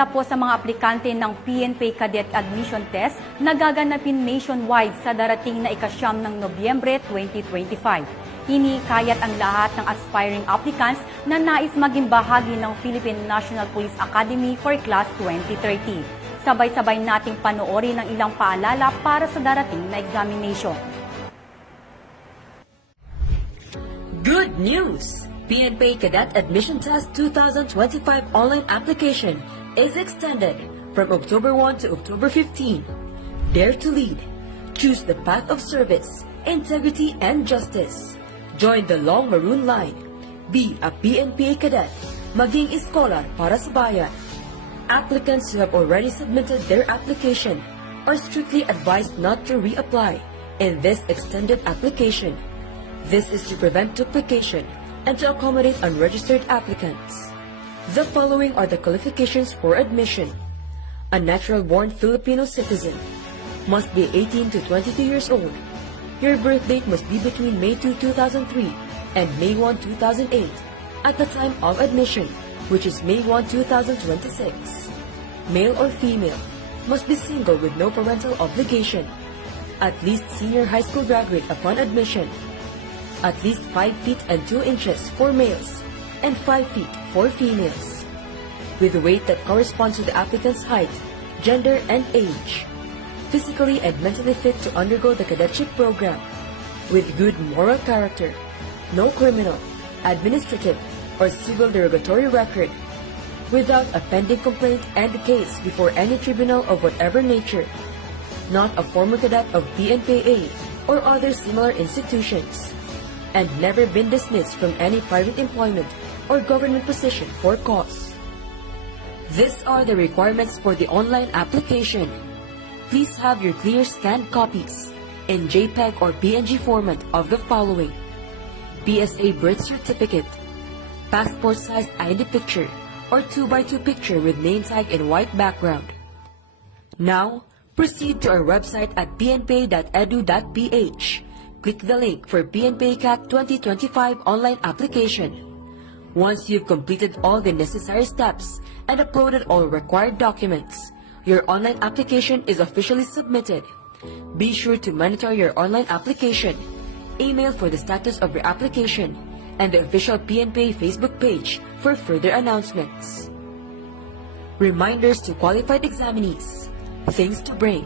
Paalala po sa mga aplikante ng PNPA Cadet Admission Test na gaganapin nationwide sa darating na ika-9 ng Nobyembre 2025. Hinikayat ang lahat ng aspiring applicants na nais maging bahagi ng Philippine National Police Academy for Class 2030. Sabay-sabay nating panoorin ang ilang paalala para sa darating na examination. Good news! PNPA Cadet Admission Test 2025 online application is extended from October 1 to October 15. Dare to lead. Choose the path of service, integrity, and justice. Join the long maroon line. Be a PNPA cadet. Maging iskolar para sa bayan. Applicants who have already submitted their application are strictly advised not to reapply in this extended application. This is to prevent duplication and to accommodate unregistered applicants. The following are the qualifications for admission. A natural-born Filipino citizen must be 18 to 22 years old. Your birth date must be between May 2, 2003 and May 1, 2008 at the time of admission, which is May 1, 2026. Male or female must be single with no parental obligation. At least senior high school graduate upon admission. At least 5 feet and 2 inches for males and 5 feet for females. With a weight that corresponds to the applicant's height, gender, and age. Physically and mentally fit to undergo the cadetship program. With good moral character. No criminal, administrative, or civil derogatory record. Without a pending complaint and case before any tribunal of whatever nature. Not a former cadet of PNPA or other similar institutions. And never been dismissed from any private employment or government position for cause. These are the requirements for the online application. Please have your clear scanned copies in JPEG or PNG format of the following: PSA birth certificate, passport-sized ID picture, or 2x2 picture with name tag in white background. Now, proceed to our website at pnpa.edu.ph. Click the link for PNPA CAT 2025 online application. Once you've completed all the necessary steps and uploaded all required documents, your online application is officially submitted. Be sure to monitor your online application, email for the status of your application, and the official PNPA Facebook page for further announcements. Reminders to qualified examinees. Things to bring: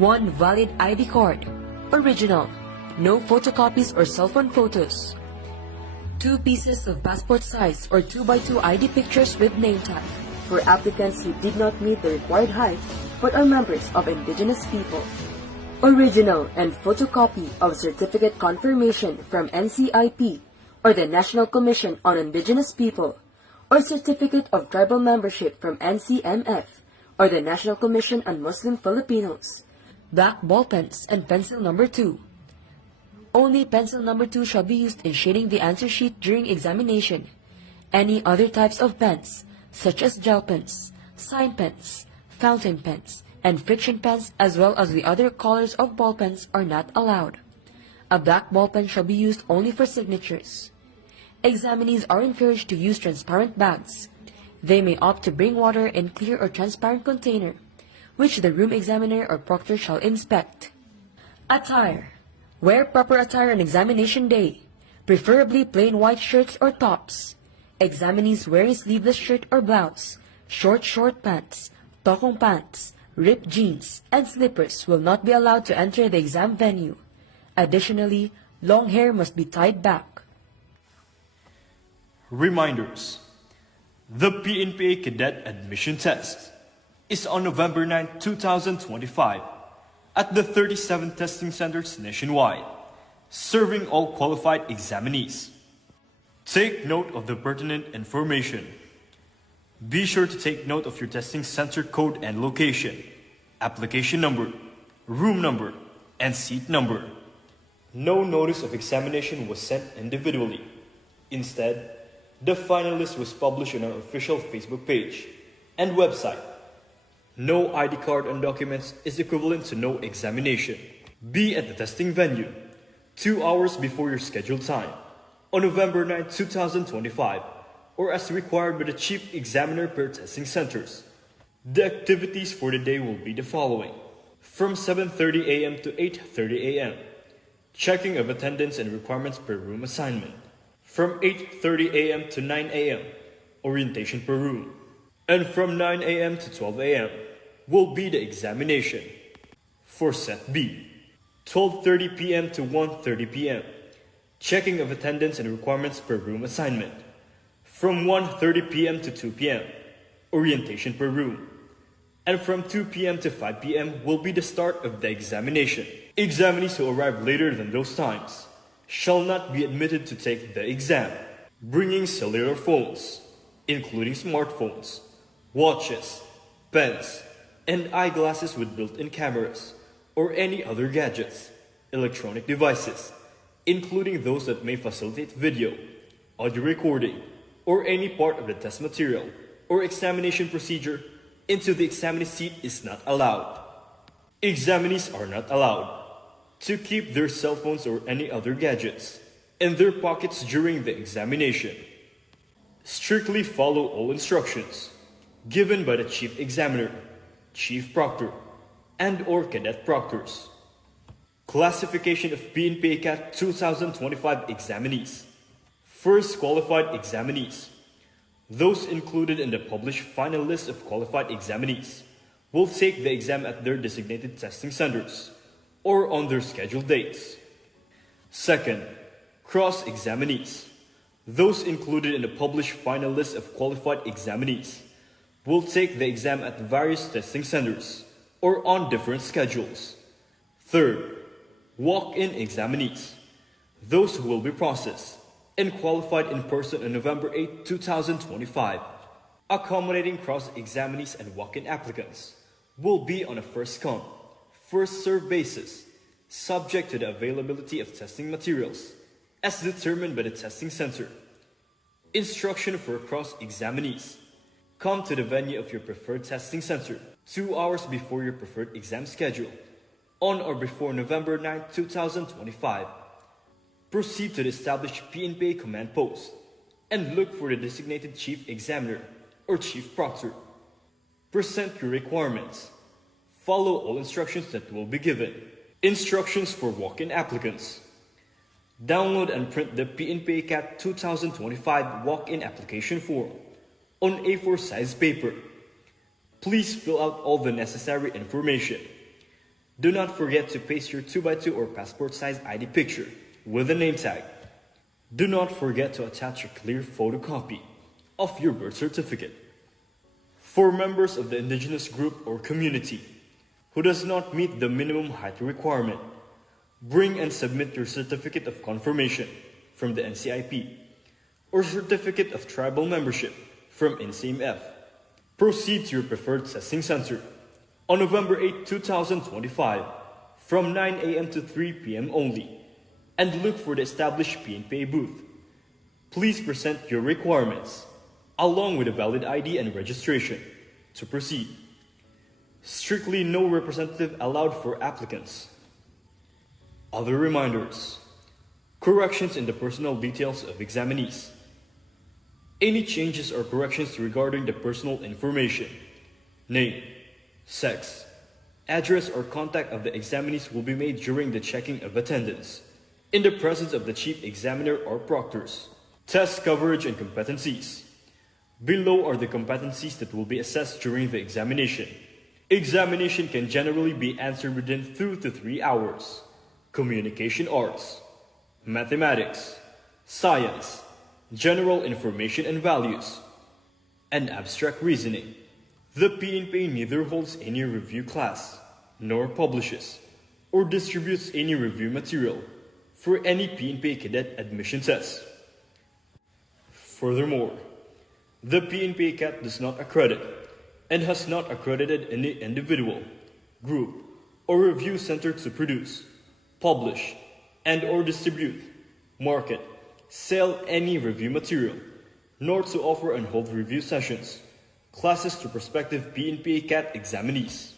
1 valid ID card, original, no photocopies or cell phone photos. 2 pieces of passport size or 2x2 ID pictures with name tag for applicants who did not meet the required height but are members of indigenous people. Original and photocopy of certificate confirmation from NCIP or the National Commission on Indigenous People, or certificate of tribal membership from NCMF or the National Commission on Muslim Filipinos. Black ball pens and pencil number 2. Only pencil number 2 shall be used in shading the answer sheet during examination. Any other types of pens, such as gel pens, sign pens, fountain pens, and friction pens, as well as the other colors of ball pens, are not allowed. A black ball pen shall be used only for signatures. Examinees are encouraged to use transparent bags. They may opt to bring water in clear or transparent container, which the room examiner or proctor shall inspect. Attire. Wear proper attire on examination day, preferably plain white shirts or tops. Examinees wearing sleeveless shirt or blouse, short pants, tokong pants, ripped jeans, and slippers will not be allowed to enter the exam venue. Additionally, long hair must be tied back. Reminders. The PNPA Cadet Admission Test is on November 9, 2025 at the 37 testing centers nationwide, serving all qualified examinees. Take note of the pertinent information. Be sure to take note of your testing center code and location, application number, room number, and seat number. No notice of examination was sent individually. Instead, the final list was published on our official Facebook page and website. No ID card and documents is equivalent to no examination. Be at the testing venue 2 hours before your scheduled time on November 9, 2025, or as required by the Chief Examiner per testing centers. The activities for the day will be the following. From 7:30 a.m. to 8:30 a.m., checking of attendance and requirements per room assignment. From 8:30 a.m. to 9 a.m., orientation per room. And from 9 a.m. to 12 a.m. will be the examination. For Set B, 12:30 p.m. to 1:30 p.m., checking of attendance and requirements per room assignment. From 1:30 p.m. to 2 p.m., orientation per room. And from 2 p.m. to 5 p.m. will be the start of the examination. Examinees who arrive later than those times shall not be admitted to take the exam. Bringing cellular phones, including smartphones, watches, pens, and eyeglasses with built-in cameras, or any other gadgets, electronic devices, including those that may facilitate video, audio recording, or any part of the test material or examination procedure into the examinee seat is not allowed. Examinees are not allowed to keep their cell phones or any other gadgets in their pockets during the examination. Strictly follow all instructions given by the Chief Examiner, Chief Proctor, and/or Cadet Proctors. Classification of PNPA CAT 2025 examinees. First qualified examinees. Those included in the published final list of qualified examinees will take the exam at their designated testing centers or on their scheduled dates. Second, cross-examinees. Those included in the published final list of qualified examinees will take the exam at various testing centers or on different schedules. Third, walk-in examinees. Those who will be processed and qualified in person on November 8, 2025. Accommodating cross-examinees and walk-in applicants will be on a first-come, first-served basis, subject to the availability of testing materials as determined by the testing center. Instruction for cross-examinees. Come to the venue of your preferred testing center 2 hours before your preferred exam schedule on or before November 9, 2025. Proceed to the established PNPA command post and look for the designated Chief Examiner or Chief Proctor. Present your requirements. Follow all instructions that will be given. Instructions for walk-in applicants. Download and print the PNPA CAT 2025 walk-in application form on A4 size paper. Please fill out all the necessary information. Do not forget to paste your 2x2 or passport size ID picture with a name tag. Do not forget to attach a clear photocopy of your birth certificate. For members of the indigenous group or community who does not meet the minimum height requirement, bring and submit your certificate of confirmation from the NCIP or certificate of tribal membership from NCMF. Proceed to your preferred testing center on November 8, 2025 from 9 a.m. to 3 p.m. only, and look for the established PNPA booth. Please present your requirements along with a valid ID and registration to proceed. Strictly no representative allowed for applicants. Other reminders. Corrections in the personal details of examinees. Any changes or corrections regarding the personal information, name, sex, address, or contact of the examinees will be made during the checking of attendance in the presence of the Chief Examiner or Proctors. Test coverage and competencies. Below are the competencies that will be assessed during the examination. Examination can generally be answered within 2 to 3 hours. Communication arts, mathematics, science, general information and values, and abstract reasoning. The PNPA neither holds any review class, nor publishes or distributes any review material for any PNPA cadet admission test. Furthermore, the PNPA CAT does not accredit and has not accredited any individual, group, or review center to produce, publish, and/or distribute, market, sell any review material, nor to offer and hold review sessions, classes to prospective PNPA CAT examinees.